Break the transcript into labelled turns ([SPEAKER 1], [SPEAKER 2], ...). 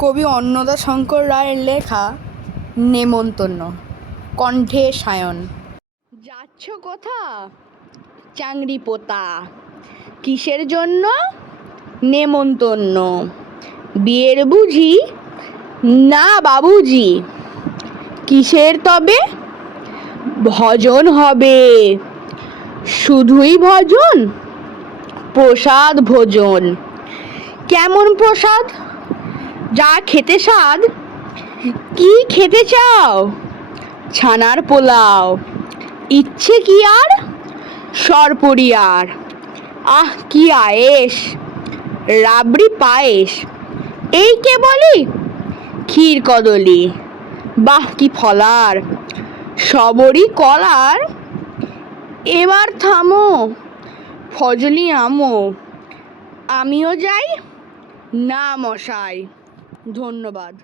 [SPEAKER 1] কবি অন্নদা শঙ্কর রায়ের লেখা নেমন্তন্ন, কণ্ঠে সায়ন। যাচ্ছ কোথা? চাংড়ি পোতা। কিসের জন্য? নেমন্তন্ন। বিয়ের বুঝি? না বাবুজি। কিসের তবে? ভজন হবে। শুধুই ভজন? প্রসাদ ভোজন। কেমন প্রসাদ? যা খেতে স্বাদ, কি খেতে চাও? ছানার পোলাও, ইচ্ছে কি আর? সরপরি আর। আহ, কি আয়েস রাবড়ি পায়েস এই কে বলি? ক্ষীর কদলি, বাহ, কি ফলার। সবরই কলার, এবার থামো, ফজলি আমো। আমিও যাই, না মশাই। ধন্যবাদ।